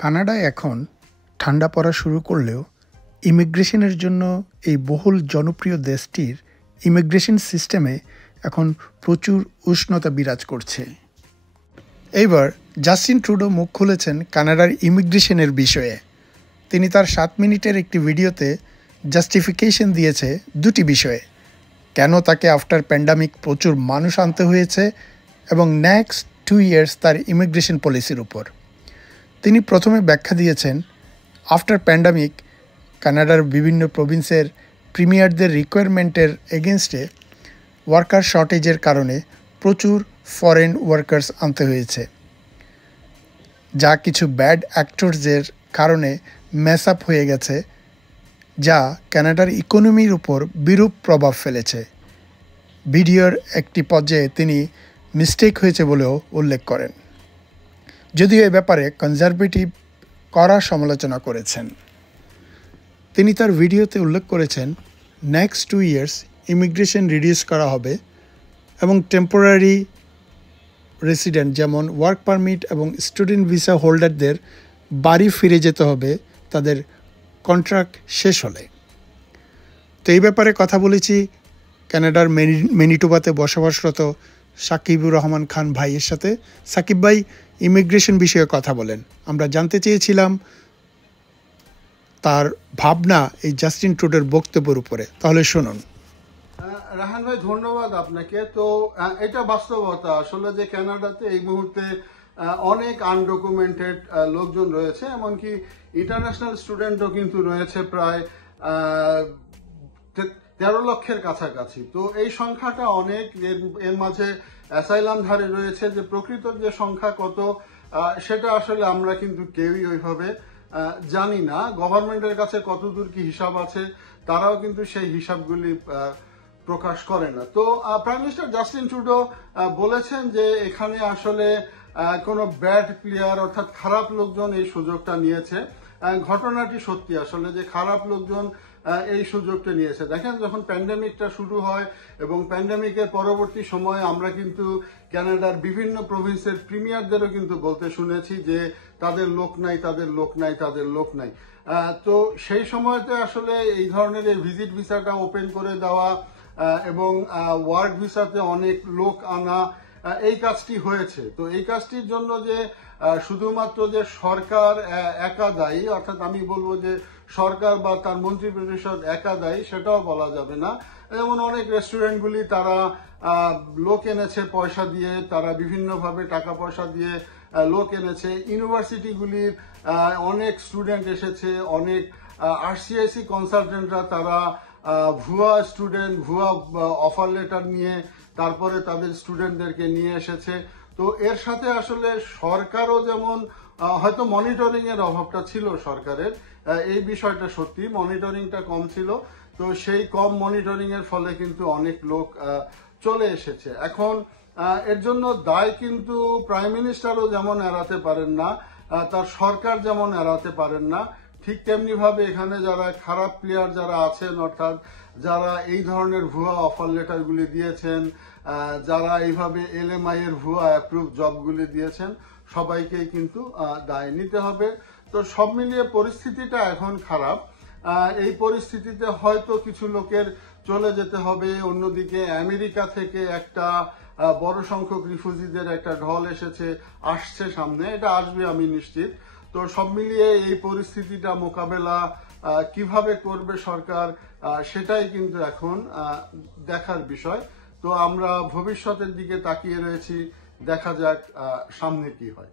কানাডায় এখন ঠান্ডা পড়া শুরু করলেও ইমিগ্রেশনের জন্য এই বহুল জনপ্রিয় দেশটির ইমিগ্রেশন সিস্টেমে এখন প্রচুর উষ্ণতা বিরাজ করছে। এইবার জাস্টিন ট্রুডো মুখ খুলেছেন কানাডার ইমিগ্রেশনের বিষয়ে। তিনি তার 7 মিনিটের একটি ভিডিওতে জাস্টিফিকেশন দিয়েছে দুটি বিষয়ে: কেন তাকে আফটার প্যান্ডামিক প্রচুর মানুষ আনতে হয়েছে এবং নেক্সট 2 ইয়ার্স তার ইমিগ্রেশন পলিসির উপর। তিনি প্রথমে ব্যাখ্যা দিয়েছেন আফটার প্যান্ডামিক কানাডার বিভিন্ন প্রভিন্সের প্রিমিয়ারদের রিকোয়ারমেন্টের এগেনস্টে ওয়ার্কার শর্টেজের কারণে প্রচুর ফরেন ওয়ার্কার্স আনতে হয়েছে, যা কিছু ব্যাড অ্যাক্টরসের কারণে মেস আপ হয়ে গেছে, যা কানাডার ইকোনমির উপর বিরূপ প্রভাব ফেলেছে। ভিডিওর একটি পর্যায়ে তিনি মিস্টেক হয়েছে বলেও উল্লেখ করেন, যদিও এ ব্যাপারে কনজারভেটিভ কড়া সমালোচনা করেছেন। তিনি তার ভিডিওতে উল্লেখ করেছেন নেক্সট 2 ইয়ার্স ইমিগ্রেশন রিডিউস করা হবে এবং টেম্পোরারি রেসিডেন্ট যেমন ওয়ার্ক পারমিট এবং স্টুডেন্ট ভিসা হোল্ডারদের বাড়ি ফিরে যেতে হবে তাদের কন্ট্রাক্ট শেষ হলে। তো এই ব্যাপারে কথা বলেছি কানাডার ম্যানিটোবাতে বসবাসরত সাকিবুর রহমান খান ভাইয়ের সাথে। সাকিব ভাই ইমিগ্রেশন বিষয়ে কথা বলেন। আমরা জানতে চেয়েছিলাম তার ভাবনা এই জাস্টিন ট্রুডোর বক্তব্যের উপরে। তাহলে শুনুন। রাহান ভাই, ধন্যবাদ আপনাকে। তো এটা বাস্তবতা আসলে যে কানাডাতে এই মুহূর্তে অনেক আনডকুমেন্টেড লোকজন রয়েছে, এমনকি ইন্টারন্যাশনাল স্টুডেন্টও কিন্তু রয়েছে প্রায় 13 লক্ষের কাছাকাছি। তো এই সংখ্যাটা অনেক। এর মাঝে অ্যাসাইলামধারী রয়েছে, যে প্রকৃত যে সংখ্যা কত সেটা আসলে আমরা কিন্তু কেউই ওইভাবে জানি না। গভর্নমেন্টের কাছে কতদূর কি হিসাব আছে তারাও কিন্তু সেই হিসাবগুলি প্রকাশ করে না। তো প্রাইম মিনিস্টার জাস্টিন ট্রুডো বলেছেন যে এখানে আসলে কোনো ব্যাড প্লেয়ার অর্থাৎ খারাপ লোকজন এই সুযোগটা নিয়েছে। ঘটনাটি সত্যি আসলে যে খারাপ লোকজন এই সুযোগটা নিয়েছে। দেখেন, যখন প্যান্ডেমিকটা শুরু হয় এবং প্যান্ডেমিকের পরবর্তী সময়ে আমরা কিন্তু কানাডার বিভিন্ন প্রভিন্সের প্রিমিয়ারদেরও কিন্তু বলতে শুনেছি যে তাদের লোক নাই, তাদের লোক নাই, তাদের লোক নাই। তো সেই সময়তে আসলে এই ধরনের এই ভিজিট ভিসাটা ওপেন করে দেওয়া এবং ওয়ার্ক ভিসাতে অনেক লোক আনা, এই কাজটি হয়েছে। তো এই কাজটির জন্য যে শুধুমাত্র যে সরকার একা দায়ী, অর্থাৎ আমি বলবো যে সরকার বা তার মন্ত্রী পরিষদ একা দায়ী, সেটাও বলা যাবে না। যেমন অনেক রেস্টুরেন্টগুলি তারা লোক এনেছে পয়সা দিয়ে, তারা বিভিন্নভাবে টাকা পয়সা দিয়ে লোক এনেছে। ইউনিভার্সিটিগুলির অনেক স্টুডেন্ট এসেছে, অনেক আরসিআইসি কনসালটেন্টরা তারা ভুয়া স্টুডেন্ট, ভুয়া অফার লেটার নিয়ে তারপরে তাদের স্টুডেন্টদেরকে নিয়ে এসেছে। তো এর সাথে আসলে সরকারও যেমন হয়তো মনিটরিং এর অভাবটা ছিল সরকারের, এই বিষয়টা সত্যি, মনিটরিংটা কম ছিল। তো সেই কম মনিটরিং এর ফলে কিন্তু অনেক লোক চলে এসেছে। এখন এর জন্য দায় কিন্তু প্রাইম মিনিস্টারও যেমন এড়াতে পারেন না, তার সরকার যেমন এড়াতে পারেন না, ঠিক তেমনি ভাবে এখানে যারা খারাপ প্লেয়ার যারা আছেন, অর্থাৎ যারা এই ধরনের ভুয়া অফার লেটারগুলি দিয়েছেন, যারা এইভাবে এলএমআই এর ভুয়া অ্যাপ্রুভ জবগুলি দিয়েছেন, সবাইকেই কিন্তু দায় নিতে হবে। তো সব মিলিয়ে পরিস্থিতিটা এখন খারাপ। এই পরিস্থিতিতে হয়তো কিছু লোকের চলে যেতে হবে। অন্যদিকে আমেরিকা থেকে একটা বড় সংখ্যক রিফিউজিদের একটা ঢল আসছে সামনে, এটা আসবে আমি নিশ্চিত। তো সব মিলিয়ে এই পরিস্থিতিটা মোকাবেলা কিভাবে করবে সরকার, সেটাই কিন্তু এখন দেখার বিষয়। তো আমরা ভবিষ্যতের দিকে তাকিয়ে রয়েছি, দেখা যাক সামনে কি হয়।